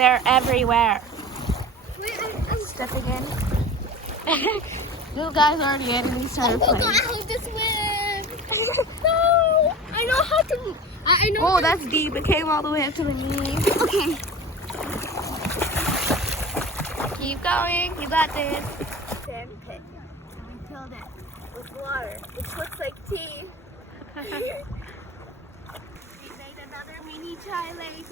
They're everywhere. Wait, I'm Stepping in. You guys already in and he started oh playing. God, I hope to swim. No, I know how to. I know. Oh, that's deep. It came all the way up to the knees. Okay. Keep going. You got this. Sand pit. And we filled it with water, which looks like tea. We made another mini chai lake.